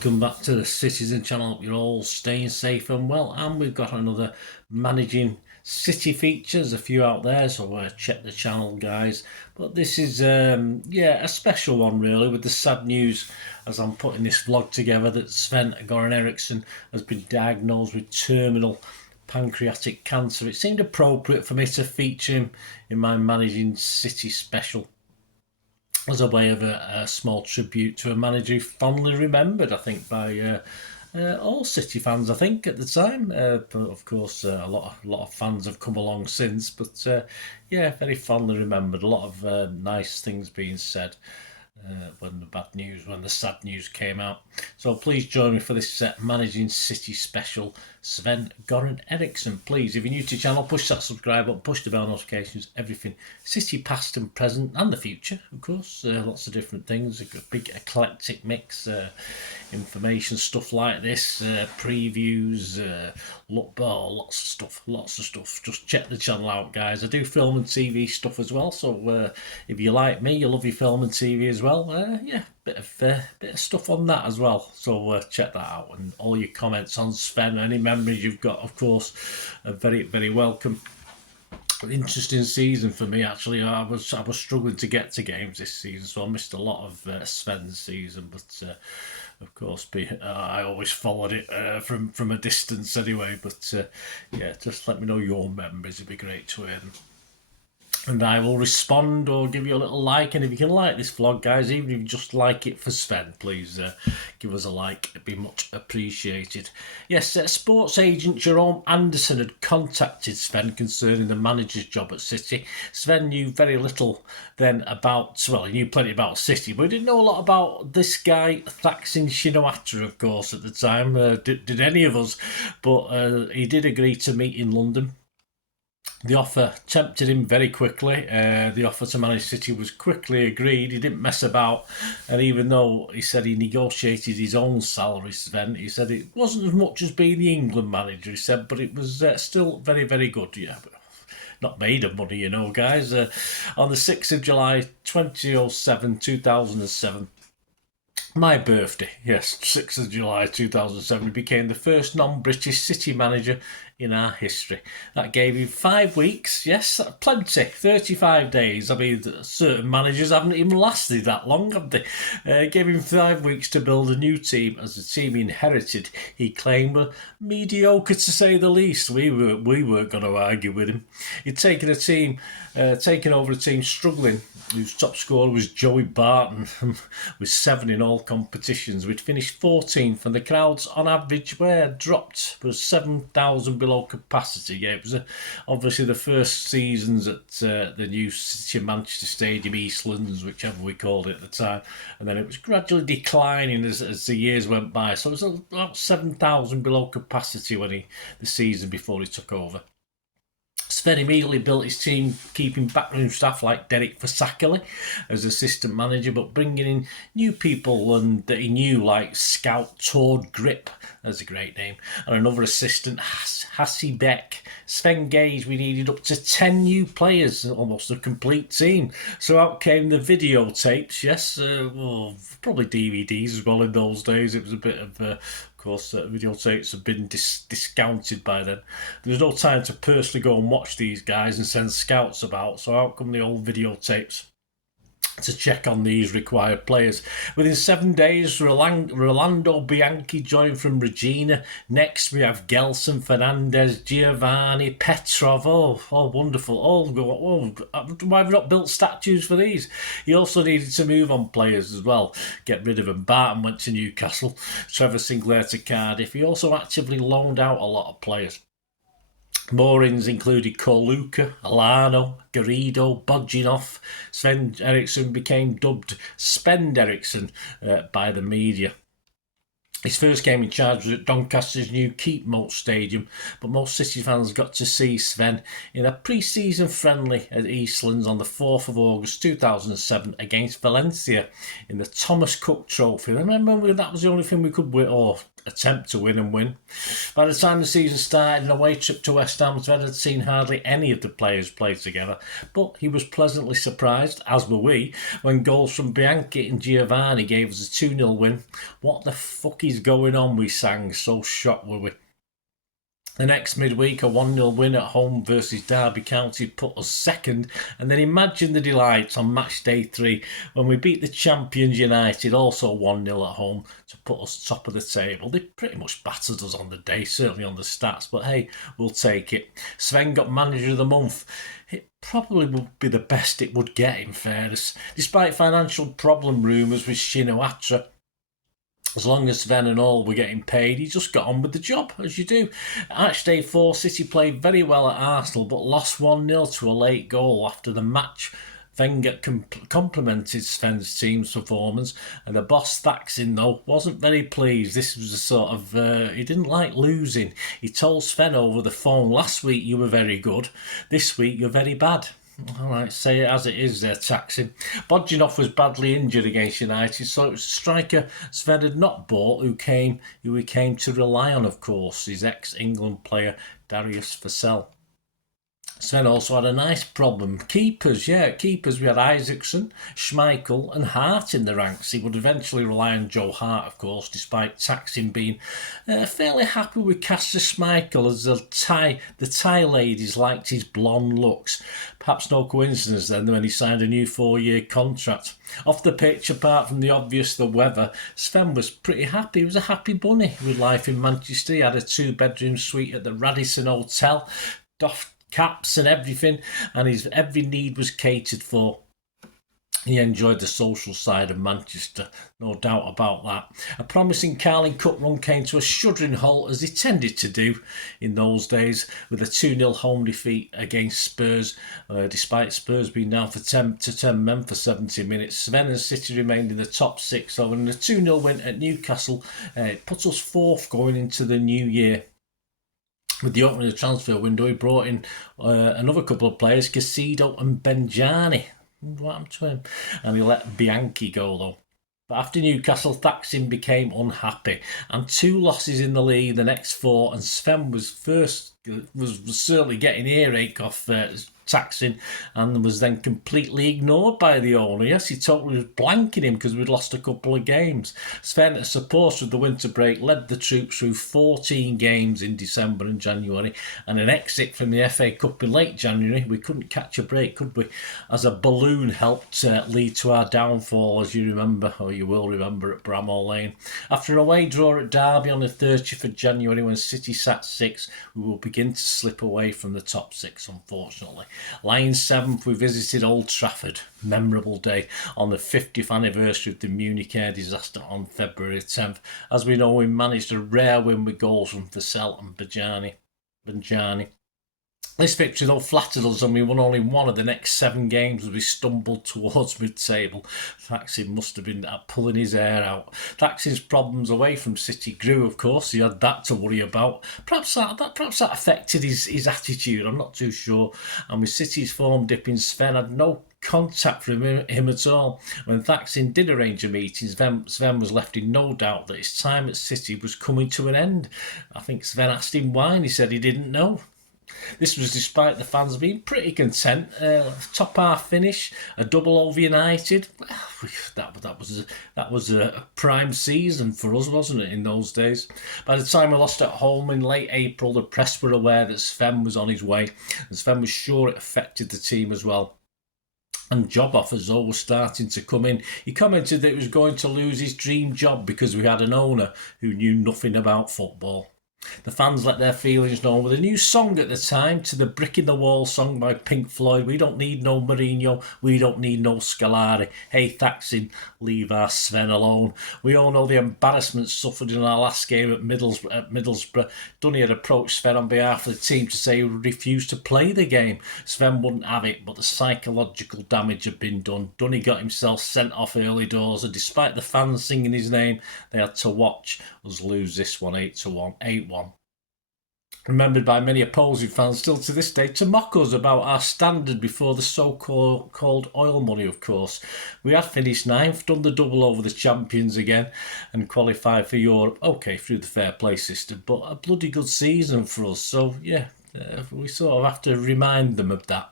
welcome back to the Citizen channel. Hope you're all staying safe and well, and we've got another managing City features, a few out there, so check the channel, guys. But this is a special one really, with the sad news as I'm putting this vlog together that Sven-Göran Eriksson has been diagnosed with terminal pancreatic cancer. It seemed appropriate for me to feature him in my managing City special as a way of a small tribute to a manager who fondly remembered, I think, by all City fans, I think, at the time. But of course, a lot of fans have come along since. But very fondly remembered. A lot of nice things being said when the sad news came out. So please join me for this managing City special, Sven-Göran Eriksson. Please, if you're new to the channel, push that subscribe button, push the bell notifications, everything City past and present and the future, of course. Lots of different things, a big eclectic mix, information, stuff like this, previews, lots of stuff. Just check the channel out, guys. I do film and TV stuff as well, so if you like me, you love your film and TV as well, bit of stuff on that as well, so check that out. And all your comments on Sven, any memories you've got, of course, are very, very welcome. Interesting season for me, actually. I was struggling to get to games this season, so I missed a lot of Sven's season, but of course I always followed it from a distance anyway. But just let me know your memories, it'd be great to hear them. And I will respond or give you a little like. And if you can like this vlog, guys, even if you just like it for Sven, please give us a like. It'd be much appreciated. Yes, sports agent Jerome Anderson had contacted Sven concerning the manager's job at City. Sven knew very little then about, well, he knew plenty about City, but he didn't know a lot about this guy, Thaksin Shinawatra, of course, at the time. Did any of us? But he did agree to meet in London. The offer tempted him very quickly. The offer to manage City was quickly agreed. He didn't mess about. And even though he said he negotiated his own salary, Sven, he said it wasn't as much as being the England manager, he said, but it was still very, very good. Yeah, but not made of money, you know, guys. On the 6th of July, 2007, my birthday, yes, 6th of July 2007, he became the first non-British City manager in our history. That gave him 5 weeks, yes, plenty, 35 days. I mean, certain managers haven't even lasted that long, have they? Gave him 5 weeks to build a new team, as the team he inherited, he claimed, were mediocre to say the least. We weren't going to argue with him. He'd taken over a team struggling, whose top scorer was Joey Barton, with 7 in all competitions. We'd finished 14th, and the crowds on average were dropped, was 7,000 below capacity. Yeah, it was obviously the first seasons at the new City Manchester Stadium, Eastlands, whichever we called it at the time, and then it was gradually declining as the years went by. So it was about 7,000 below capacity the season before he took over. Sven immediately built his team, keeping backroom staff like Derek Fasakali as assistant manager, but bringing in new people and that he knew, like Scout Tord Grip, that's a great name, and another assistant, Hassie Beck. Sven gauged we needed up to 10 new players, almost a complete team. So out came the videotapes, yes, probably DVDs as well in those days. It was a bit of course, videotapes have been discounted by then. There was no time to personally go and watch these guys and send scouts about, so out come the old videotapes to check on these required players. Within 7 days, Rolando Bianchi joined from Regina. Next, we have Gelson, Fernandez, Giovanni, Petrov. Oh, wonderful. Why have we not built statues for these? He also needed to move on players as well. Get rid of them. Barton went to Newcastle. Trevor Sinclair to Cardiff. He also actively loaned out a lot of players. Moorings included Koluka, Alano, Garrido, Bodginov. Sven Eriksson became dubbed Spend Eriksson by the media. His first game in charge was at Doncaster's new Keepmoat Stadium, but most City fans got to see Sven in a pre-season friendly at Eastlands on the 4th of August 2007 against Valencia in the Thomas Cook Trophy. I remember that was the only thing we could win, or attempt to win. By the time the season started, an away trip to West Ham, Sven had seen hardly any of the players play together, but he was pleasantly surprised, as were we, when goals from Bianchi and Giovanni gave us a 2-0 win. What the fuck is going on, we sang, so shocked were we. The next midweek, a 1-0 win at home versus Derby County put us second, and then imagine the delights on match day 3 when we beat the champions United, also 1-0 at home, to put us top of the table. They pretty much battered us on the day, certainly on the stats, but hey, we'll take it. Sven got manager of the month. It probably would be the best it would get, in fairness. Despite financial problem rumours with Shinawatra, as long as Sven and all were getting paid, he just got on with the job, as you do. Match day 4, City played very well at Arsenal, but lost 1-0 to a late goal after the match. Wenger complimented Sven's team's performance, and the boss Thaksin, though, wasn't very pleased. This was a sort of, he didn't like losing. He told Sven over the phone, last week you were very good, this week you're very bad. All right, say it as it is there, Thaksin. Bodjanov was badly injured against United, so it was a striker Sven had not bought who he came to rely on, of course, his ex-England player Darius Vassell. Sven also had a nice problem. Keepers. We had Isaacson, Schmeichel and Hart in the ranks. He would eventually rely on Joe Hart, of course, despite Thaksin being fairly happy with Castor Schmeichel, as the Thai ladies liked his blonde looks. Perhaps no coincidence then when he signed a new 4-year contract. Off the pitch, apart from the obvious, the weather, Sven was pretty happy. He was a happy bunny with life in Manchester. He had a 2-bedroom suite at the Radisson Hotel, doffed caps and everything, and his every need was catered for. He enjoyed the social side of Manchester, no doubt about that. A promising Carling Cup run came to a shuddering halt, as he tended to do in those days, with a 2-0 home defeat against Spurs. Despite Spurs being down for 10 men for 70 minutes, Sven and City remained in the top 6, so in a 2-0 win at Newcastle, it put us 4th going into the new year. With the opening of the transfer window, he brought in another couple of players, Casido and Benjani. What happened to him? And he let Bianchi go, though. But after Newcastle, Thaksin became unhappy, and 2 losses in the league the next 4, and Sven was certainly getting earache off Thaksin, and was then completely ignored by the owner. Yes, he totally was blanking him because we'd lost a couple of games. Sven, a supporter of the winter break, led the troops through 14 games in December and January, and an exit from the FA Cup in late January. We couldn't catch a break, could we? As a balloon helped lead to our downfall, as you remember, or you will remember, at Bramall Lane. After an away draw at Derby on the 30th of January, when City sat 6, we will begin to slip away from the top 6, unfortunately. Lying 7th, we visited Old Trafford, memorable day, on the 50th anniversary of the Munich air disaster on February 10th. As we know, we managed a rare win with goals from Vassell and Benjani. This victory, though, flattered us, and we won only 1 of the next 7 games as we stumbled towards mid-table. Thaksin must have been pulling his hair out. Thaksin's problems away from City grew, of course. He had that to worry about. Perhaps that affected his attitude, I'm not too sure. And with City's form dipping, Sven had no contact from him at all. When Thaksin did arrange a meeting, Sven was left in no doubt that his time at City was coming to an end. I think Sven asked him why, and he said he didn't know. This was despite the fans being pretty content. Top half finish, a double over United. That was a prime season for us, wasn't it, in those days? By the time we lost at home in late April, the press were aware that Sven was on his way, and Sven was sure it affected the team as well. And job offers, though, were starting to come in. He commented that he was going to lose his dream job because we had an owner who knew nothing about football. The fans let their feelings known with a new song at the time, to the Brick in the Wall song by Pink Floyd. We don't need no Mourinho, we don't need no Scolari. Hey Thaksin, leave our Sven alone. We all know the embarrassment suffered in our last game at Middlesbrough. Dunny had approached Sven on behalf of the team to say he would refuse to play the game. Sven wouldn't have it, but the psychological damage had been done. Dunny got himself sent off early doors, and despite the fans singing his name, they had to watch us lose this one 8-1. remembered by many opposing fans still to this day to mock us about our standard before the so-called oil money, of course. We had finished ninth, done the double over the champions again and qualified for Europe, okay, through the fair play system, but a bloody good season for us. So, yeah, we sort of have to remind them of that.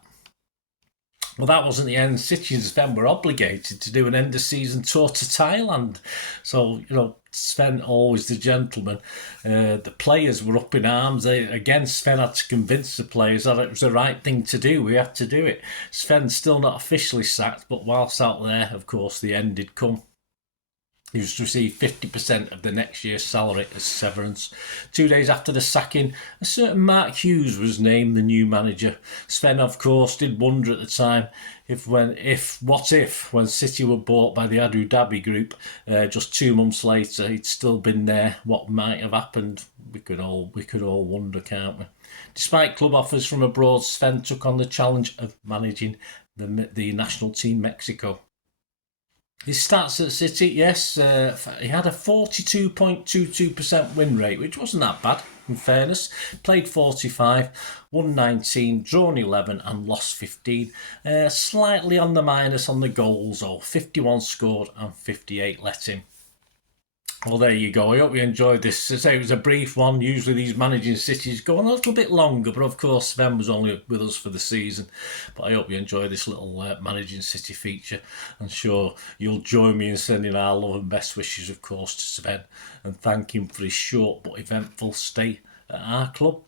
Well, that wasn't the end. City and Sven were obligated to do an end-of-season tour to Thailand. So, Sven, always the gentleman. The players were up in arms. Again, Sven had to convince the players that it was the right thing to do. We had to do it. Sven's still not officially sacked, but whilst out there, of course, the end did come. He was to receive 50% of the next year's salary as severance. 2 days after the sacking, a certain Marc Hughes was named the new manager. Sven, of course, did wonder at the time when City were bought by the Abu Dhabi group just 2 months later, he'd still been there. What might have happened? We could all wonder, can't we? Despite club offers from abroad, Sven took on the challenge of managing the national team Mexico. His stats at City, yes, he had a 42.22% win rate, which wasn't that bad, in fairness. Played 45, won 19, drawn 11 and lost 15. Slightly on the minus on the goals, though. 51 scored and 58 let in. Well, there you go. I hope you enjoyed this. As I say, it was a brief one. Usually these managing Cities go on a little bit longer, but of course Sven was only with us for the season. But I hope you enjoy this little managing City feature. I'm sure you'll join me in sending our love and best wishes, of course, to Sven and thank him for his short but eventful stay at our club.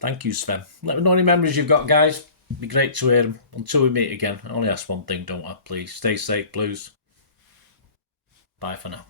Thank you, Sven. Let me know any memories you've got, guys. It'd be great to hear them. Until we meet again, I only ask one thing, don't I? Please stay safe, Blues. Bye for now.